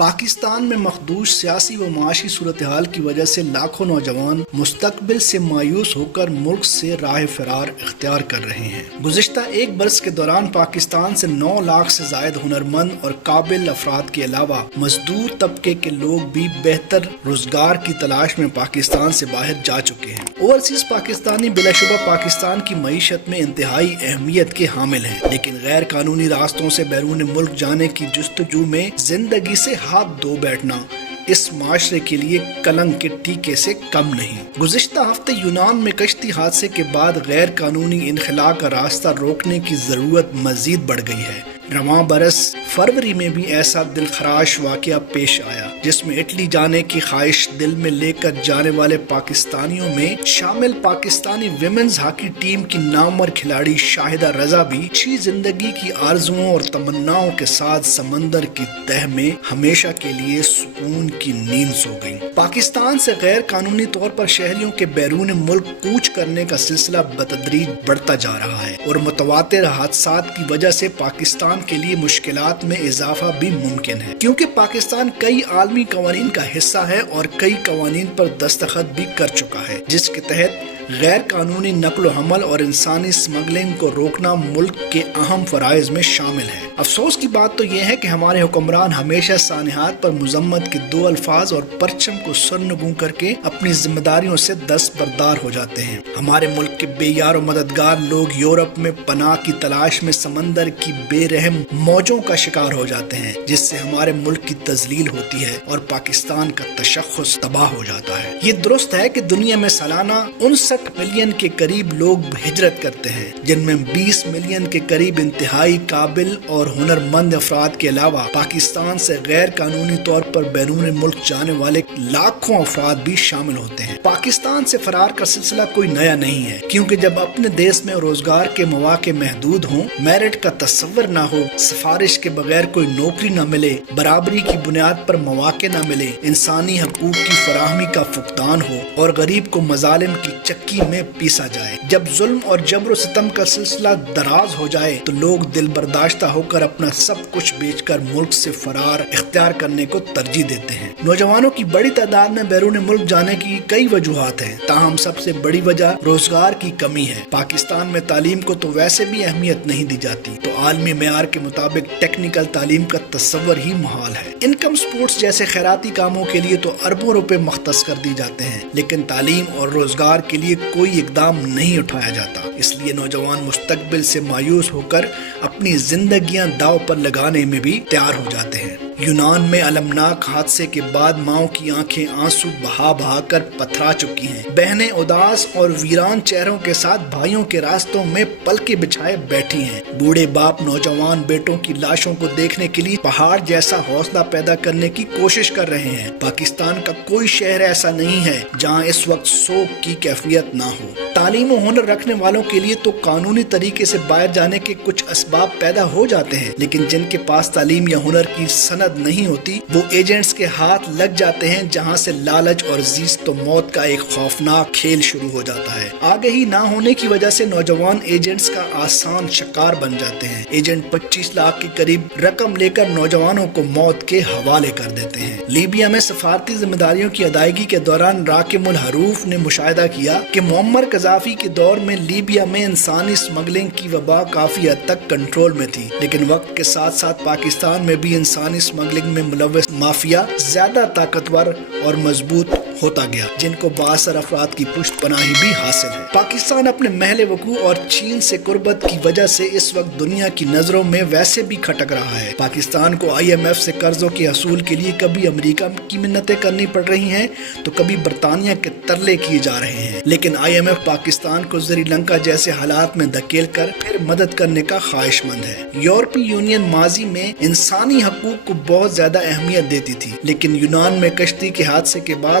پاکستان میں مخدوش سیاسی و معاشی صورتحال کی وجہ سے لاکھوں نوجوان مستقبل سے مایوس ہو کر ملک سے راہ فرار اختیار کر رہے ہیں۔ گزشتہ ایک برس کے دوران پاکستان سے 9 لاکھ سے زائد ہنرمند اور قابل افراد کے علاوہ مزدور طبقے کے لوگ بھی بہتر روزگار کی تلاش میں پاکستان سے باہر جا چکے ہیں۔ اوورسیز پاکستانی بلا شبہ پاکستان کی معیشت میں انتہائی اہمیت کے حامل ہیں، لیکن غیر قانونی راستوں سے بیرون ملک جانے کی جستجو میں زندگی سے ہاتھ دھو بیٹھنا اس معاشرے کے لیے کلنک کے ٹیکے سے کم نہیں۔ گزشتہ ہفتے یونان میں کشتی حادثے کے بعد غیر قانونی انخلاء کا راستہ روکنے کی ضرورت مزید بڑھ گئی ہے۔ رواں برس فروری میں بھی ایسا دلخراش واقعہ پیش آیا جس میں اٹلی جانے کی خواہش دل میں لے کر جانے والے پاکستانیوں میں شامل پاکستانی ویمنز ہاکی ٹیم کی نامور کھلاڑی شاہدہ رضا بھی اچھی زندگی کی آرزوؤں اور تمناؤں کے ساتھ سمندر کی تہ میں ہمیشہ کے لیے سکون کی نیند سو گئی۔ پاکستان سے غیر قانونی طور پر شہریوں کے بیرون ملک کوچ کرنے کا سلسلہ بتدریج بڑھتا جا رہا ہے اور متواتر حادثات کی وجہ سے پاکستان کے لیے مشکلات میں اضافہ بھی ممکن ہے، کیونکہ پاکستان کئی عالمی قوانین کا حصہ ہے اور کئی قوانین پر دستخط بھی کر چکا ہے جس کے تحت غیر قانونی نقل و حمل اور انسانی اسمگلنگ کو روکنا ملک کے اہم فرائض میں شامل ہے۔ افسوس کی بات تو یہ ہے کہ ہمارے حکمران ہمیشہ سانحات پر مذمت کے 2 الفاظ اور پرچم کو سرنگوں کر کے اپنی ذمہ داریوں سے دستبردار ہو جاتے ہیں۔ ہمارے ملک کے بے یار و مددگار لوگ یورپ میں پناہ کی تلاش میں سمندر کی بے رحم موجوں کا شکار ہو جاتے ہیں، جس سے ہمارے ملک کی تذلیل ہوتی ہے اور پاکستان کا تشخص تباہ ہو جاتا ہے۔ یہ درست ہے کہ دنیا میں سالانہ 59 ملین کے قریب لوگ ہجرت کرتے ہیں، جن میں 20 ملین کے قریب انتہائی قابل اور ہنرمند افراد کے علاوہ پاکستان سے غیر قانونی طور پر بیرون ملک جانے والے لاکھوں افراد بھی شامل ہوتے ہیں۔ پاکستان سے فرار کا سلسلہ کوئی نیا نہیں ہے، کیونکہ جب اپنے دیش میں روزگار کے مواقع محدود ہوں، میرٹ کا تصور نہ ہو، سفارش کے بغیر کوئی نوکری نہ ملے، برابری کی بنیاد پر مواقع نہ ملے، انسانی حقوق کی فراہمی کا فقدان ہو اور غریب کو مظالم کی چکی میں پیسا جائے، جب ظلم اور جبر و ستم کا سلسلہ دراز ہو جائے تو لوگ دل برداشتہ ہو کر اپنا سب کچھ بیچ کر ملک سے فرار اختیار کرنے کو ترجیح دیتے ہیں۔ نوجوانوں کی بڑی تعداد میں بیرون ملک جانے کی کئی وجوہات ہیں، تاہم سب سے بڑی وجہ روزگار کی کمی ہے۔ پاکستان میں تعلیم کو تو ویسے بھی اہمیت نہیں دی جاتی، تو عالمی معیار کے مطابق ٹیکنیکل تعلیم کا تصور ہی محال ہے۔ انکم سپورٹس جیسے خیراتی کاموں کے لیے تو اربوں روپے مختص کر دی جاتے ہیں، لیکن تعلیم اور روزگار کے لیے کوئی اقدام نہیں اٹھایا جاتا۔ اس لیے نوجوان مستقبل سے مایوس ہو کر اپنی زندگیاں داؤ پر لگانے میں بھی تیار ہو جاتے ہیں۔ یونان میں المناک حادثے کے بعد ماؤں کی آنکھیں آنسو بہا بہا کر پتھرا چکی ہیں۔ بہنیں اداس اور ویران چہروں کے ساتھ بھائیوں کے راستوں میں پلکیں بچھائے بیٹھی ہیں۔ بوڑھے باپ نوجوان بیٹوں کی لاشوں کو دیکھنے کے لیے پہاڑ جیسا حوصلہ پیدا کرنے کی کوشش کر رہے ہیں۔ پاکستان کا کوئی شہر ایسا نہیں ہے جہاں اس وقت سوگ کی کیفیت نہ ہو۔ تعلیم و ہنر رکھنے والوں کے لیے تو قانونی طریقے سے باہر جانے کے کچھ اسباب پیدا ہو جاتے ہیں، لیکن جن کے پاس تعلیم یا ہنر کی سند نہیں ہوتی وہ ایجنٹس کے ہاتھ لگ جاتے ہیں، جہاں سے لالچ اور زیست و موت کا ایک خوفناک کھیل شروع ہو جاتا ہے۔ آگہی نہ ہونے کی وجہ سے نوجوان ایجنٹس کا آسان شکار بن جاتے ہیں۔ ایجنٹ 25 لاکھ کے قریب رقم لے کر نوجوانوں کو موت کے حوالے کر دیتے ہیں۔ لیبیا میں سفارتی ذمہ داریوں کی ادائیگی کے دوران راکم الحروف نے مشاہدہ کیا کہ معمر قذافی کے دور میں لیبیا میں انسانی اسمگلنگ کی وبا کافی حد تک کنٹرول میں تھی، لیکن وقت کے ساتھ ساتھ پاکستان میں بھی انسانی اسمگلنگ میں ملوث مافیا زیادہ طاقتور اور مضبوط ہوتا گیا، جن کو بااثر افراد کی پشت پناہی بھی حاصل ہے۔ پاکستان اپنے محل وقوع اور چین سے قربت کی وجہ سے اس وقت دنیا کی نظروں میں ویسے بھی کھٹک رہا ہے۔ پاکستان کو IMF سے قرضوں کے حصول کے لیے کبھی امریکہ کی منتیں کرنی پڑ رہی ہیں تو کبھی برطانیہ کے ترلے کیے جا رہے ہیں، لیکن IMF پاکستان کو سری لنکا جیسے حالات میں دھکیل کر پھر مدد کرنے کا خواہش مند ہے۔ یورپی یونین ماضی میں انسانی حقوق کو بہت زیادہ اہمیت دیتی تھی، لیکن یونان میں کشتی کے حادثے کے بعد